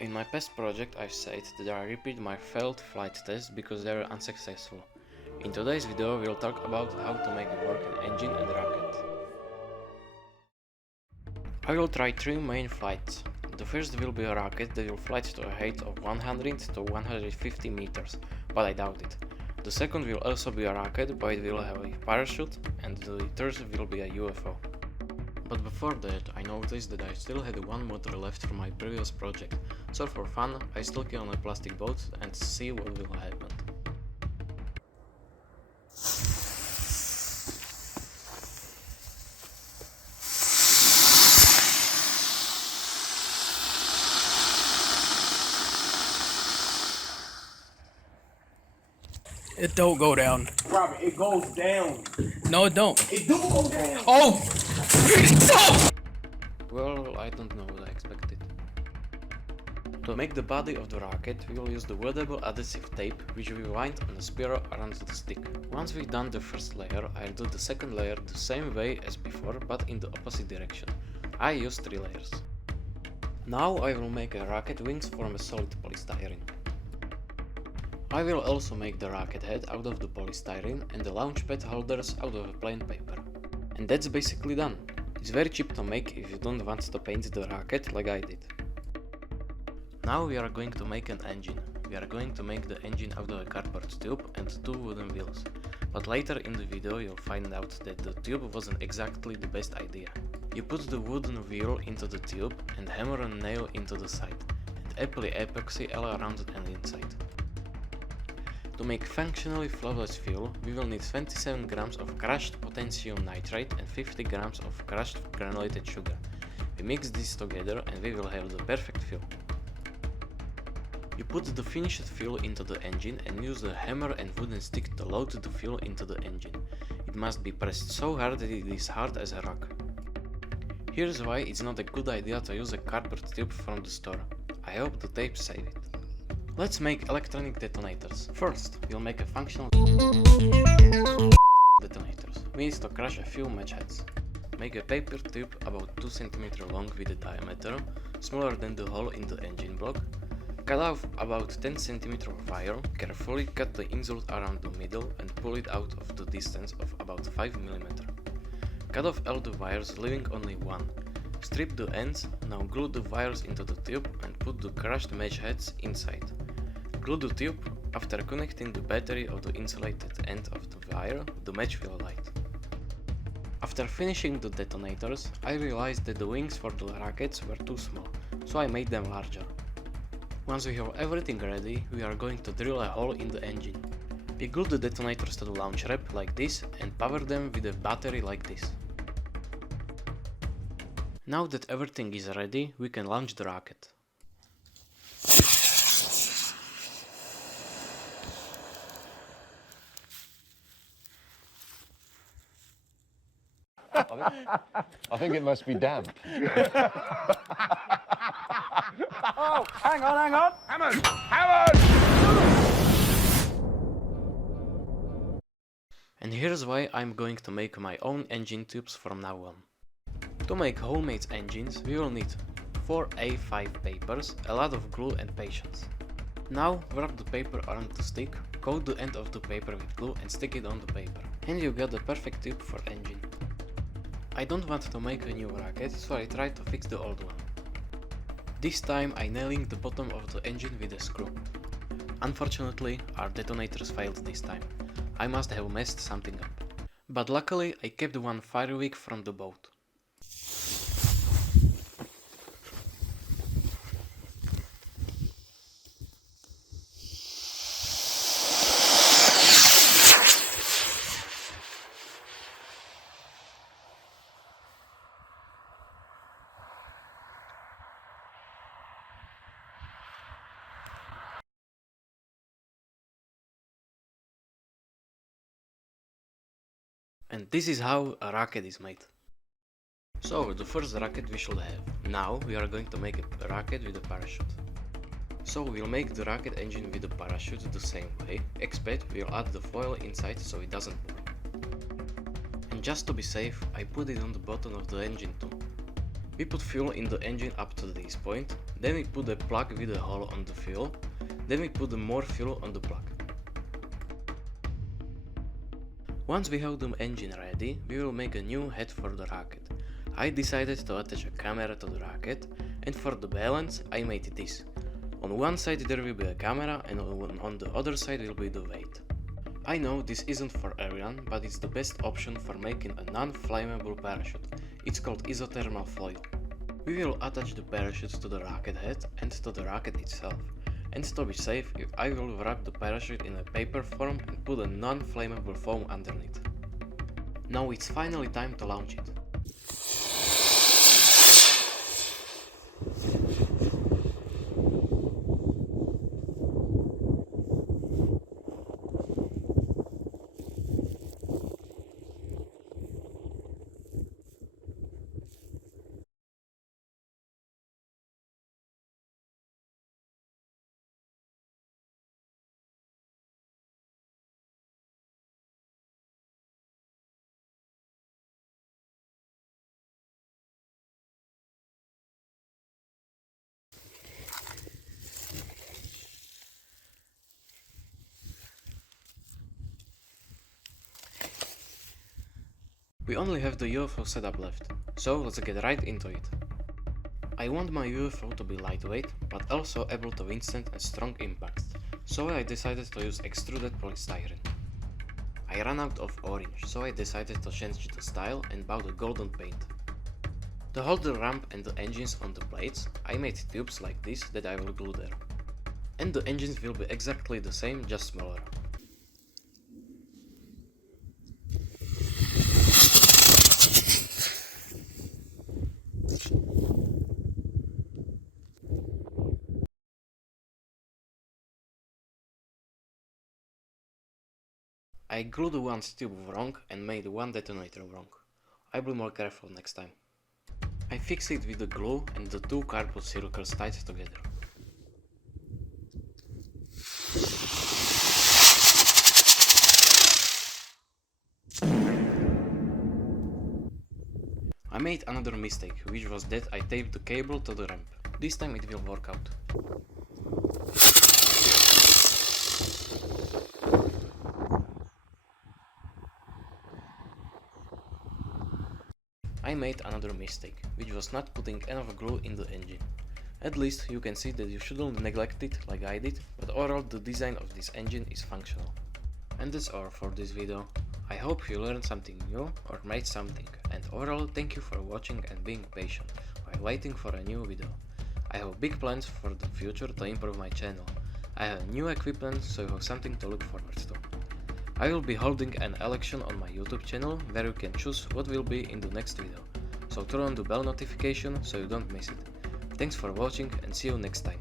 In my past project I said that I repeat my failed flight tests because they were unsuccessful. In today's video we'll talk about how to make it work an engine and rocket. I will try 3 main flights. The first will be a rocket that will fly to a height of 100 to 150 meters, but I doubt it. The second will also be a rocket, but it will have a parachute, and the third will be a UFO. But before that, I noticed that I still had one motor left from my previous project, so for fun, I still get on a plastic boat and see what will happen. It don't go down. Robert, it goes down. No, it don't. It do go down. Oh! Stop! Well, I don't know what I expected. To make the body of the rocket, we will use the weldable adhesive tape, which we wind on a spiral around the stick. Once we've done the first layer, I'll do the second layer the same way as before, but in the opposite direction. I use 3 layers. Now I will make a rocket wings from a solid polystyrene. I will also make the rocket head out of the polystyrene and the launch pad holders out of a plain paper. And that's basically done. It's very cheap to make if you don't want to paint the rocket like I did. Now we are going to make an engine. We are going to make the engine out of a cardboard tube and 2 wooden wheels. But later in the video you'll find out that the tube wasn't exactly the best idea. You put the wooden wheel into the tube and hammer a nail into the side, and apply epoxy all around and inside. To make functionally flawless fuel, we will need 27 grams of crushed potassium nitrate and 50 grams of crushed granulated sugar. We mix this together and we will have the perfect fuel. You put the finished fuel into the engine and use the hammer and wooden stick to load the fuel into the engine. It must be pressed so hard that it is hard as a rock. Here's why it's not a good idea to use a cardboard tube from the store. I hope the tape save it. Let's make electronic detonators. First, we'll make a functional detonators. We need to crush a few match heads. Make a paper tube about 2 cm long with a diameter smaller than the hole in the engine block. Cut off about 10 cm of wire, carefully cut the insert around the middle and pull it out of the distance of about 5 mm. Cut off all the wires, leaving only one. Strip the ends, now glue the wires into the tube and put the crushed match heads inside. Glue the tube. After connecting the battery of the insulated end of the wire, the match will light. After finishing the detonators, I realized that the wings for the rockets were too small, so I made them larger. Once we have everything ready, we are going to drill a hole in the engine. We glue the detonators to the launch ramp like this and power them with a battery like this. Now that everything is ready, we can launch the rocket. I think it must be damp. Oh, hang on. Hammond! Hammond! And here's why I'm going to make my own engine tubes from now on. To make homemade engines, we will need 4 A5 papers, a lot of glue and patience. Now wrap the paper around the stick, coat the end of the paper with glue and stick it on the paper. And you got the perfect tube for engine. I don't want to make a new rocket, so I tried to fix the old one. This time I nailing the bottom of the engine with a screw. Unfortunately, our detonators failed this time. I must have messed something up. But luckily I kept one fire wick from the boat. And this is how a rocket is made. So the first rocket we should have. Now we are going to make a rocket with a parachute. So we'll make the rocket engine with the parachute the same way, except we'll add the foil inside so it doesn't pour. And just to be safe, I put it on the bottom of the engine too. We put fuel in the engine up to this point, then we put a plug with a hole on the fuel, then we put more fuel on the plug. Once we have the engine ready, we will make a new head for the rocket. I decided to attach a camera to the rocket, and for the balance I made this. On one side there will be a camera and on the other side will be the weight. I know this isn't for everyone, but it's the best option for making a non-flammable parachute. It's called isothermal foil. We will attach the parachute to the rocket head and to the rocket itself. And to be safe, I will wrap the parachute in a paper form and put a non-flammable foam underneath. Now it's finally time to launch it. We only have the UFO setup left, so let's get right into it. I want my UFO to be lightweight, but also able to withstand a strong impact, so I decided to use extruded polystyrene. I ran out of orange, so I decided to change the style and bought a golden paint. To hold the ramp and the engines on the plates, I made tubes like this that I will glue there. And the engines will be exactly the same, just smaller. I glued one tube wrong and made one detonator wrong. I'll be more careful next time. I fixed it with the glue and the two cardboard circles tied together. I made another mistake, which was that I taped the cable to the ramp. This time it will work out. I made another mistake, which was not putting enough glue in the engine. At least you can see that you shouldn't neglect it like I did, but overall the design of this engine is functional. And that's all for this video. I hope you learned something new or made something, and overall thank you for watching and being patient while waiting for a new video. I have big plans for the future to improve my channel. I have new equipment, so you have something to look forward to. I will be holding an election on my YouTube channel where you can choose what will be in the next video, so turn on the bell notification so you don't miss it. Thanks for watching and see you next time.